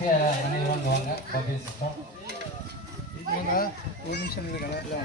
ஆயிடுச்சு மணி வந்து வாங்க. பப்பி சிஸ்டம். ஒரு நிமிஷம் இருக்காங்க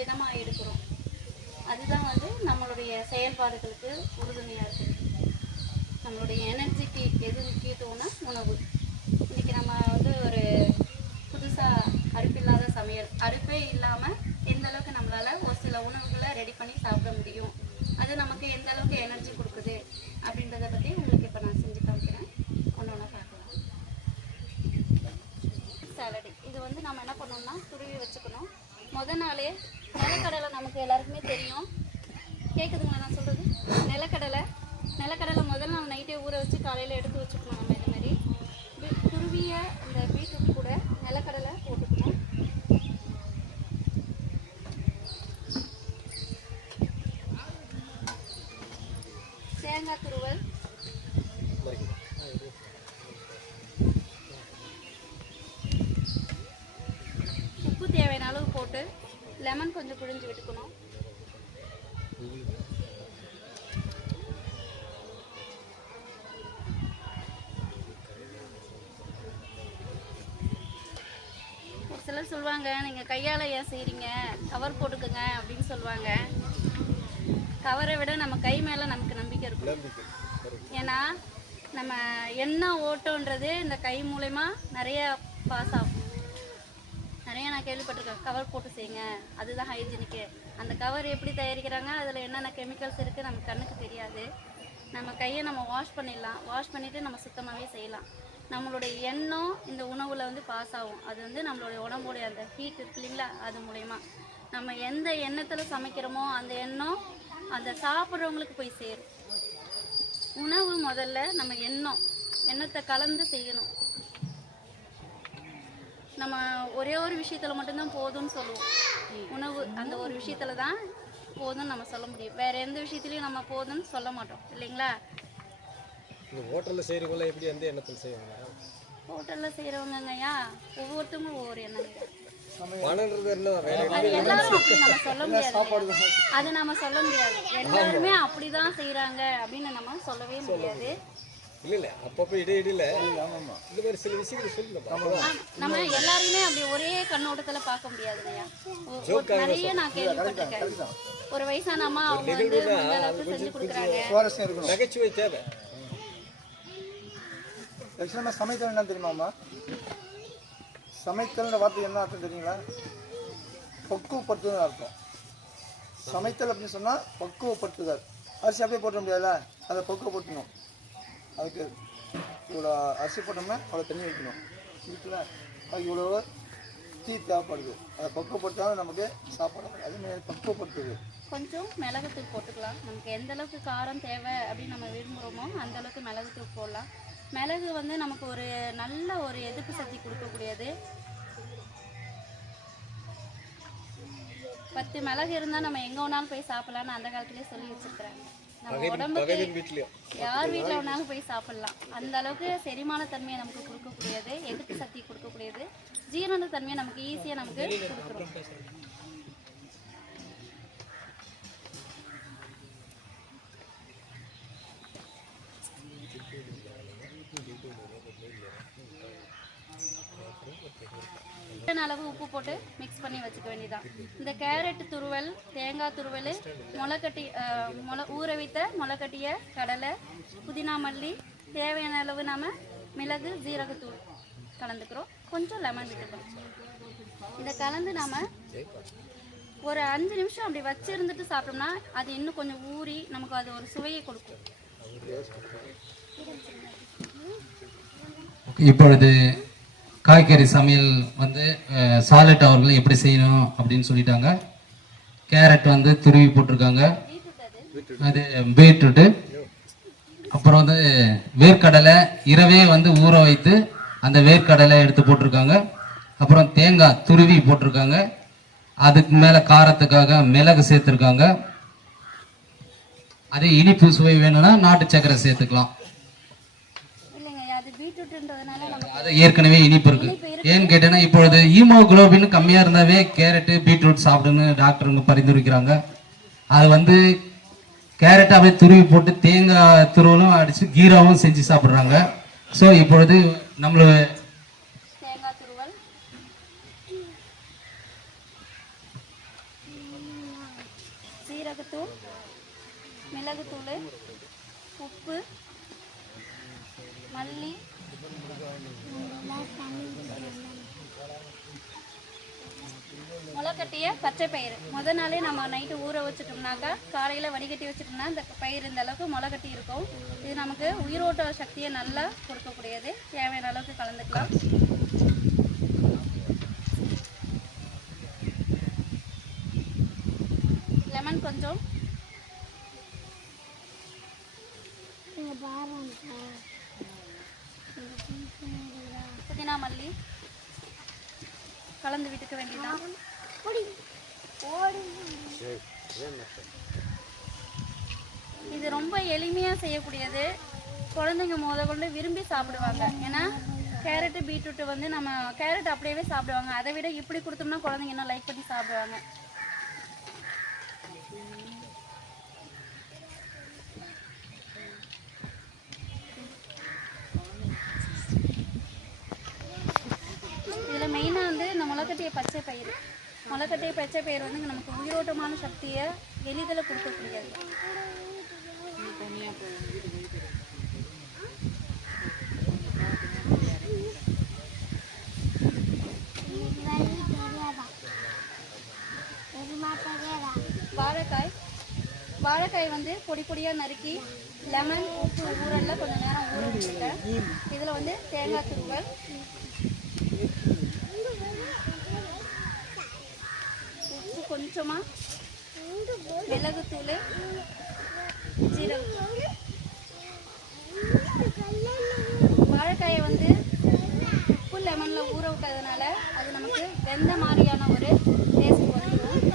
விதமாக எடுக்கிறோம். அதுதான் வந்து நம்மளுடைய செயல்பாடுகளுக்கு உறுதுணையாக இருக்குது நம்மளுடைய எனர்ஜிக்கு எது முக்கியத்துவம்னா உணவு. இன்றைக்கி நம்ம வந்து ஒரு புதுசாக அறுப்பில்லாத சமையல். அறுப்பே இல்லாமல் எந்த அளவுக்கு நம்மளால் ஒரு சில உணவுகளை ரெடி பண்ணி சாப்பிட முடியும். அது நமக்கு எந்த அளவுக்கு எனர்ஜி கொடுக்குது அப்படின்றத பற்றி உங்களுக்கு இப்போ நான் செஞ்சு காமிக்கிறேன். ஒன்று ஒன்றா பார்க்கலாம். சாலடு இது வந்து நம்ம என்ன பண்ணோம்னா துருவி வச்சுக்கணும். முத நாளே நிலக்கடலை நமக்கு எல்லாருக்குமே தெரியும். கேட்குதுங்களா நான் சொல்கிறது நிலக்கடலை. நிலக்கடலை முதல்ல நம்ம நைட்டே ஊற வச்சு காலையில் எடுத்து வச்சுக்கணும் நம்ம இது மாதிரி. பீ- இந்த பீட்ரூட் கூட நிலக்கடலை போட்டுக்கணும் தேங்காய் துருவல் உப்பு தேவையான அளவு போட்டு லெமன் கொஞ்சம் புழிஞ்சு விட்டுக்கணும் சிலர் சொல்லுவாங்க. நீங்கள் கையால் ஏன் செய்கிறீங்க கவர் போட்டுக்கோங்க அப்படின்னு சொல்லுவாங்க. கவரை விட நம்ம கை மேலே நமக்கு நம்பிக்கை இருக்கும் ஏன்னா நம்ம என்ன ஓட்டோன்றது இந்த கை மூலயமா நிறைய பாஸ் ஆகும். நிறைய நான் கேள்விப்பட்டிருக்கேன். கவர் போட்டு செய்யுங்க. அதுதான் ஹைஜீனிக்கு அந்த கவர் எப்படி தயாரிக்கிறாங்க? அதில் என்னென்ன கெமிக்கல்ஸ் இருக்குது நம்ம கண்ணுக்கு தெரியாது. நம்ம கையை நம்ம வாஷ் பண்ணிடலாம். வாஷ் பண்ணிவிட்டு நம்ம சுத்தமாகவே செய்யலாம். நம்மளுடைய எண்ணம் இந்த உணவில் வந்து பாஸ் ஆகும். அது வந்து நம்மளுடைய உடம்புடைய அந்த ஹீட் இருக்கு இல்லைங்களா? அது மூலயமா. நம்ம எந்த எண்ணத்தில் சமைக்கிறோமோ அந்த எண்ணம் அந்த சாப்பிட்றவங்களுக்கு போய் சேரும். உணவு முதல்ல நம்ம எண்ணம். எண்ணத்தை கலந்து செய்யணும். நம்ம ஒரே ஒரு விஷயத்தில் மட்டும்தான் போதும்னு சொல்லுவோம். உணவு அந்த ஒரு விஷயத்தில் தான் போதும்னு நம்ம சொல்ல முடியும். வேற எந்த விஷயத்துலையும் நம்ம போதும்னு சொல்ல மாட்டோம். இல்லைங்களா? இந்த ஹோட்டலில் செய்கிறவங்களாம் எப்படி எந்த எண்ணத்தில் செய்வாங்க? ஹோட்டல்ல செய்யறவங்கங்கய்யா ஒவ்வொருத்தவங்களும் ஒவ்வொரு எண்ணம் எல்லாரும் அப்படி நம்ம சொல்ல முடியாது. அது நம்ம சொல்ல முடியாது. எல்லாருமே அப்படிதான் செய்றாங்க அப்படின்னு நம்ம சொல்லவே முடியாது. இல்லை இல்லை. அப்பப்போ இடையிடையில் இந்த மாதிரி சில விஷயங்கள் ஆமா, நம்ம எல்லாரையுமே அப்படி ஒரே கண்ணோட்டத்துல பார்க்க முடியாதுங்கய்யா ஒரு- நிறைய நான் கேள்விப்பட்டிருக்கேன். ஒரு வயசான அம்மா அவங்க வந்து செஞ்சு கொடுக்குறாங்க. நகைச்சுவை தேவை. ஆக்சுவலாக சமைத்தல் என்ன தெரியுமாம்மா சமைத்தல்ன்ற வார்த்தை என்ன அர்த்தம் தெரியுங்களா? பக்குவப்படுத்துதல் அர்த்தம். சமைத்தல் அப்படின்னு சொன்னால் பக்குவப்படுத்துதல். அரிசி அப்படியே போட்ட முடியாதுல்ல? அதை பக்குவப்படுத்தணும். அதுக்கு இவ்வளோ அரிசி போட்டோம்னா அவ்வளோ தண்ணி வைக்கணும். இருக்குல்ல அது இவ்வளோ தீ தேவைப்படுது. அதை பக்குவப்படுத்தாலும் நமக்கு சாப்பாடு அது மாதிரி பக்குவப்படுத்துது. கொஞ்சம் மிளகுத்தூள் போட்டுக்கலாம். நமக்கு எந்த அளவுக்கு காரம் தேவை அப்படின்னு நம்ம விரும்புகிறோமோ அந்த அளவுக்கு மிளகுத்தூள் போடலாம். மிளகு வந்து நமக்கு ஒரு நல்ல ஒரு எதிர்ப்பு சக்தி கொடுக்கக்கூடியது. பத்து மிளகு இருந்தால் நம்ம எங்கே வேணாலும் போய் சாப்பிட்லான்னு அந்த காலத்துலேயே சொல்லி வச்சிருக்கிறாங்க உடம்புக்கு யார் வீட்டில் வேணாலும் போய் சாப்பிடலாம். அந்த அளவுக்கு செரிமான தன்மையை நமக்கு கொடுக்கக்கூடியது எதிர்ப்பு சக்தி கொடுக்கக்கூடியது ஜீரண தன்மையை நமக்கு ஈஸியாக நமக்கு கொடுக்குறோம் அளவு உப்பு போட்டு மிக்ஸ் பண்ணி வச்சுக்க வேண்டியதான் இந்த கேரட் துருவல் தேங்காய் துருவல் முளைக்கட்டி முளை ஊற வைத்த முளைக்கட்டிய கடலை புதினா மல்லி தேவையான அளவு நாம் மிளகு ஜீரகத்தூள் கலந்துக்கிறோம். கொஞ்சம் லெமன் விட்டுக்கிறோம் இதை கலந்து நாம் ஒரு அஞ்சு நிமிஷம் அப்படி வச்சுருந்துட்டு சாப்பிட்டோம்னா அது இன்னும் கொஞ்சம் ஊறி நமக்கு அது ஒரு சுவையை கொடுக்கும். இப்பொழுது காய்கறி சமையல் வந்து சாலட் அவர்கள் எப்படி செய்யணும் அப்படின்னு சொல்லிட்டாங்க. கேரட் வந்து துருவி போட்டிருக்காங்க. அது பீட்ரூட்டு அப்புறம் வந்து வேர்க்கடலை இரவே வந்து ஊற வைத்து அந்த வேர்க்கடலை எடுத்து போட்டிருக்காங்க. அப்புறம் தேங்காய் துருவி போட்டிருக்காங்க. அதுக்கு மேலே காரத்துக்காக மிளகு சேர்த்துருக்காங்க. அதே இனிப்பு சுவை வேணும்னா நாட்டு சக்கரை சேர்த்துக்கலாம் இல்லைங்க அது பீட்ரூட்ன்றதுனால நமக்கு அது ஏற்கனவே இனிப்பு இருக்கு. ஏன்னு கேட்டேன்னா இப்பொழுது ஹீமோகுளோபின் கம்மியா இருந்தாவே கேரட்டு பீட்ரூட் சாப்பிடுன்னு டாக்டருங்க பரிந்துரைக்கிறாங்க. அது வந்து கேரட் அப்படியே துருவி போட்டு தேங்காய் துருவலும் அடிச்சு கீராவும் செஞ்சு சாப்பிடுறாங்க. ஸோ இப்பொழுது நம்மள தேங்காய் துருவல். சீரகத்தூள் மிளகுத்தூள் உப்பு மல்லி முளைக்கட்டிய பச்சை பயிறு. முத நாளே நம்ம நைட்டு ஊற வச்சுட்டோம்னாக்கா காலையில் வடிகட்டி வச்சுட்டோம்னா இந்த பயிர் இந்த அளவுக்கு முளைக்கட்டி இருக்கும். இது நமக்கு உயிரோட்ட சக்தியை நல்லா கொடுக்கக்கூடியது. தேவையான அளவுக்கு கலந்துக்கலாம் லெமன் கொஞ்சம் புதினா மல்லி எடுக்க வேண்டியதான் இது ரொம்ப எளிமையாக செய்யக்கூடியது. குழந்தைங்க முத கொண்டு விரும்பி சாப்பிடுவாங்க. ஏன்னா கேரட்டு பீட்ரூட் வந்து நம்ம கேரட் அப்படியே சாப்பிடுவாங்க. அதை விட இப்படி கொடுத்தோம்னா குழந்தைங்க இன்னும் லைக் பண்ணி சாப்பிடுவாங்க இதில் மெயினாக வந்து இந்த முளைக்கட்டிய பச்சை பயிர் முளைக்கட்டிய பச்சை பயிர் வந்து நமக்கு உயிரோட்டமான சக்தியை எளிதில் கொடுக்கக்கூடியது. வாழைக்காய். வாழைக்காய் வந்து பொடி பொடியாக நறுக்கி லெமன் உப்பு ஊறல்ல கொஞ்சம் நேரம் ஊற வச்சுருக்கேன் இதில் வந்து தேங்காய் துருவல் உப்பு கொஞ்சமாக மிளகுத்தூள் ஜீரகம். வாழைக்காயை வந்து உப்பு லெமனில் ஊற விட்டதுனால அது நமக்கு வெந்த மாதிரியான ஒரு டேஸ்ட் வந்துடும்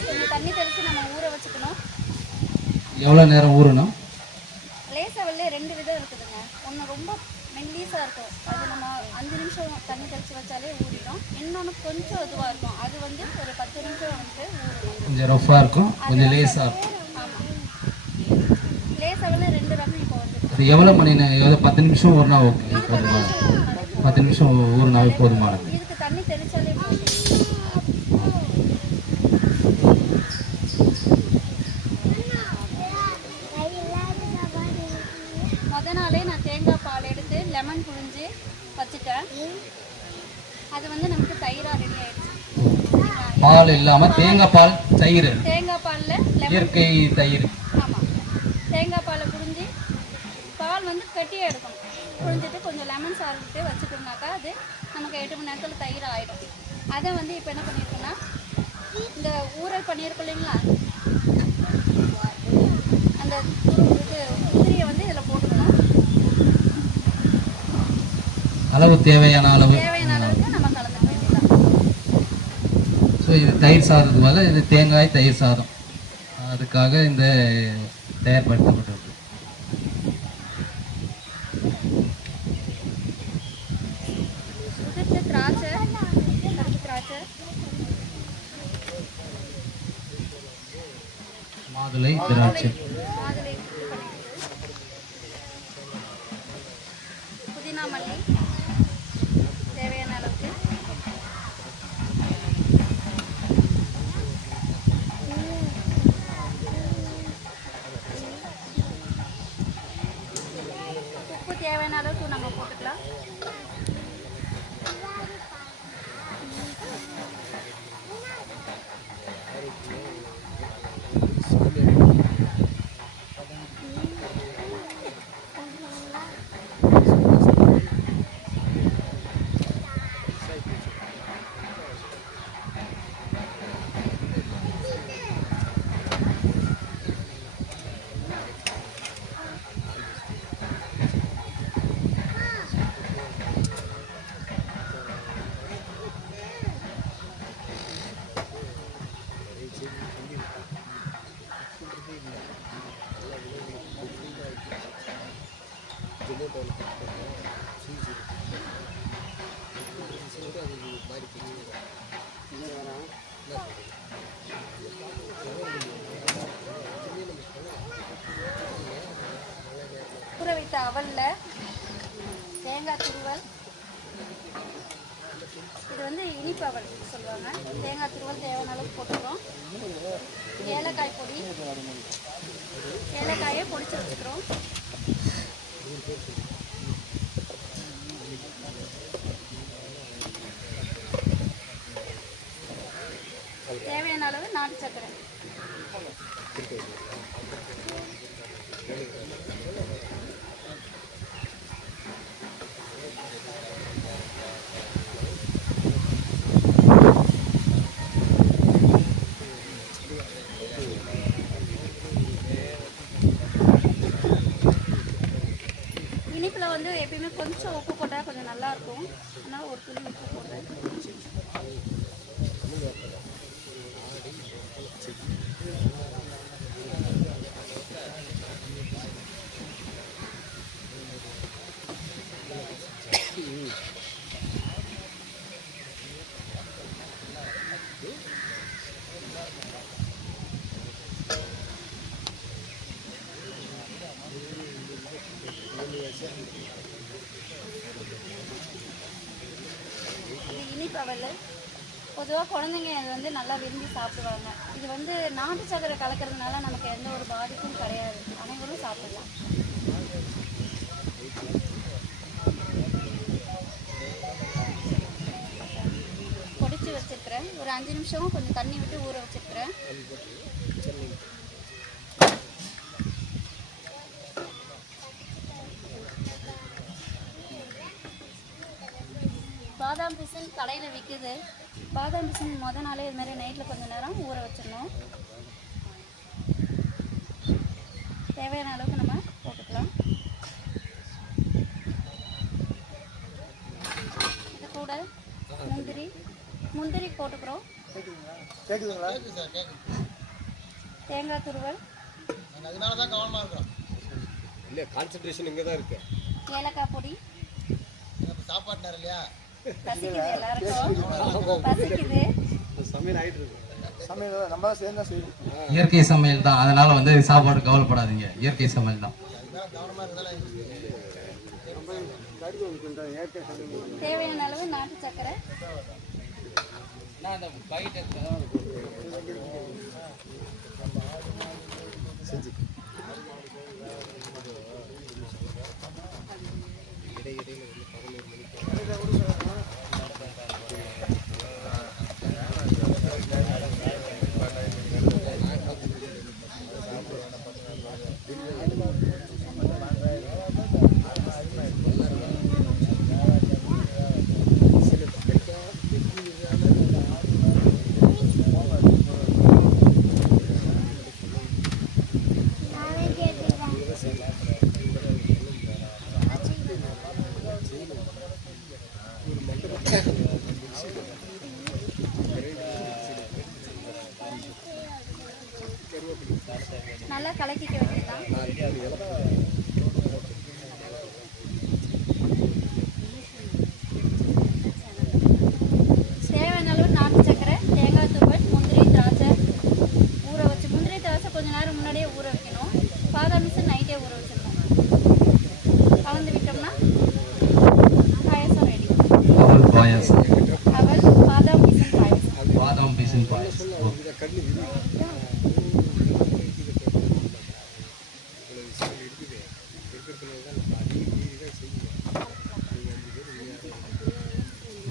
கொஞ்சம் தண்ணி தெளித்து நம்ம ஊற வச்சுக்கணும் எவ்வளோ நேரம் ஊறணும். லேசாவில் ரெண்டு விதம் இருக்குதுங்க. ஒன்று ரொம்ப மெல்லீஸாக இருக்கும். அது நம்ம அஞ்சு நிமிஷம் தண்ணி தெளித்து வச்சாலே ஊறிடும். இன்னொன்று கொஞ்சம் இதுவாக இருக்கும். அது வந்து ஒரு பத்து நிமிஷம் வந்து கொஞ்சம் ரஃப்பாக இருக்கும். கொஞ்சம் லேஸாக இருக்கும். லேசாவில் ரெண்டு ரகம் இப்போ வந்து அது எவ்வளோ மணி நே- எவ்வளோ பத்து நிமிஷம் ஊறினா ஓகே. போதுமா பத்து நிமிஷம் ஊறினாவே போதுமானது. இதுக்கு தண்ணி தெளிச்சாலே போதும் முத நாளே நான் தேங்காய் பால் எடுத்து லெமன் புழிஞ்சு வச்சுட்டேன் அது வந்து நமக்கு தயிராக ரெடி ஆயிடுச்சு. பால் இல்லாமல் தேங்காய் பால் தயிர். தேங்காய் பாலில் இயற்கை தயிர். ஆமாம் தேங்காய் பாலை புழிஞ்சு பால் வந்து கட்டியாக எடுக்கணும். புழிஞ்சிட்டு கொஞ்சம் லெமன் சாறு விட்டு வச்சுட்டோம்னாக்கா அது நமக்கு எட்டு மணி நேரத்தில் தயிர் ஆகிடும் அதை வந்து இப்போ என்ன பண்ணியிருக்கோன்னா இந்த ஊறல் பண்ணியிருக்கோம் இல்லைங்களா அந்த இது அளவு தேவையான அளவு. ஸோ இது தயிர் சாதத்து பதில் இது தேங்காய் தயிர் சாதம். அதுக்காக இந்த தயார்படுத்தப்பட்டிருக்கு. மாதுளை திராட்சை. Sunday. ஊற வைத்த அவலில். தேங்காய் துருவல். இது வந்து இனிப்பு அவல் சொல்லுவாங்க. தேங்காய் துருவல் தேவையான அளவுக்கு போட்டுக்கிறோம். ஏலக்காய் பொடி. ஏலக்காயை பொடிச்சு வச்சுக்கிறோம். தேவையான அளவு நாட்டு சக்கரை இனிப்பில் வந்து எப்பயுமே கொஞ்சம் உப்பு போட்டால் கொஞ்சம் நல்லாயிருக்கும். ஆனால் அதனால் ஒரு துணி உப்பு போடுறேன். அவல் பொதுவாக குழந்தைங்க இது வந்து நல்லா விரும்பி சாப்பிடுவாங்க. இது வந்து நாட்டு சக்கரை கலக்கிறதுனால நமக்கு எந்த ஒரு பாதிப்பும் கிடையாது. அனைவரும் சாப்பிடலாம். பொடிச்சு வச்சிருக்கிறேன். ஒரு அஞ்சு நிமிஷமும் கொஞ்சம் தண்ணி விட்டு ஊற வச்சிருக்கிறேன். பாதாம் பிசின் கடையில் விற்குது பாதாம் பிசின் முத நாளே இது மாதிரி நைட்டில் கொஞ்சம் நேரம் ஊற வச்சிடணும். தேவையான அளவுக்கு நம்ம போட்டுக்கலாம். இது கூட முந்திரி முந்திரி போட்டுக்கிறோம். தேங்காய் துருவல். இல்லை கான்சென்ட்ரேஷன் இங்கே தான் இருக்கு. ஏலக்காய் பொடி. பசிக்குது எல்லாருக்கும் பசிக்குது சமையல் ஆகிட்டு இருக்கு. சமையல் நம்ம தான் சேர்ந்து தான் செய்யணும் இயற்கை சமையல் தான். அதனால வந்து சாப்பாடு கவலைப்படாதீங்க. இயற்கை சமையல் தான். தேவையான அளவு நாட்டு சர்க்கரை. நல்லா கலக்கிக்க வேண்டியதுதான் தேவையான அளவு நாட்டு சர்க்கரை தேங்காய் துருவல் முந்திரி திராட்சை ஊற வச்சு முந்திரி திராட்சை கொஞ்ச நேரம் மெடிசன் பாயிண்ட்ஸ் ஓகே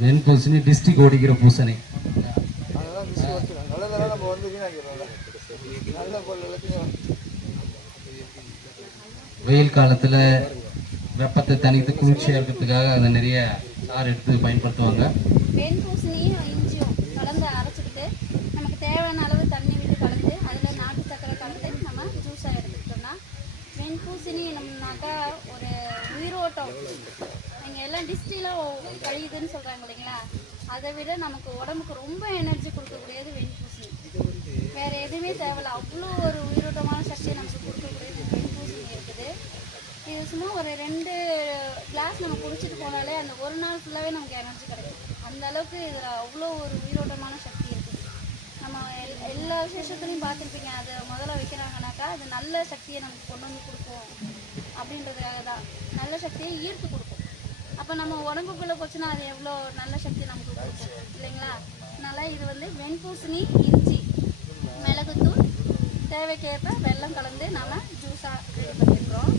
வெண்பூசணி டிஸ்ட்ரிக் ஓடிக்கிற பூசணி வெயில் காலத்தில் வெப்பத்தை தணித்து குளிர்ச்சியாக இருக்கிறதுக்காக அதை நிறைய சாறு எடுத்து பயன்படுத்துவாங்க வெண் பூசணியும் இஞ்சியும் கலந்து அரைச்சிக்கிட்டு நமக்கு தேவையான அளவு தண்ணி விட்டு கலந்து அதில் நாட்டு சக்கரை கலந்து நம்ம ஜூஸாக எடுத்துக்கிட்டோம்னா வெண் பூசணி நம்மனாக்கா ஒரு உயிரோட்டம் நீங்கள் எல்லாம் டிஸ்ட்ரிலாம் கழியுதுன்னு சொல்கிறாங்க இல்லைங்களா? அதை விட நமக்கு உடம்புக்கு ரொம்ப எனர்ஜி கொடுக்கக்கூடியது வெண்பூசணி வேறு எதுவுமே தேவையில்ல. அவ்வளோ ஒரு உயிரோட்டமான சக்தியை நமக்கு கொடுக்கக்கூடியது வெண்பூசணி இருக்குது. இது சும்மா ஒரு ரெண்டு கிளாஸ் நம்ம குடிச்சிட்டு போனாலே அந்த ஒரு நாள் ஃபுல்லாகவே நமக்கு எனர்ஜி கிடைக்கும். அந்த அளவுக்கு இதில் அவ்வளோ ஒரு உயிரோட்டமான சக்தி இருக்குது. நம்ம எல் எல்லா விசேஷத்துலையும் பார்த்துருப்பீங்க. அதை முதல்ல வைக்கிறாங்கனாக்கா அது நல்ல சக்தியை நமக்கு கொண்டு வந்து கொடுக்கும் அப்படின்றதுக்காக தான். நல்ல சக்தியை ஈர்த்து கொடுக்கும். அப்போ நம்ம உடம்புக்குள்ளே போச்சுன்னா அது எவ்வளோ நல்ல சக்தி நமக்கு கொடுக்கும் இல்லைங்களா? அதனால் இது வந்து வெண்பூசணி இஞ்சி மிளகுத்தூள் தேவைக்கேற்ப வெல்லம் கலந்து நம்ம ஜூஸாக ரெடி பண்ணியிருக்கிறோம்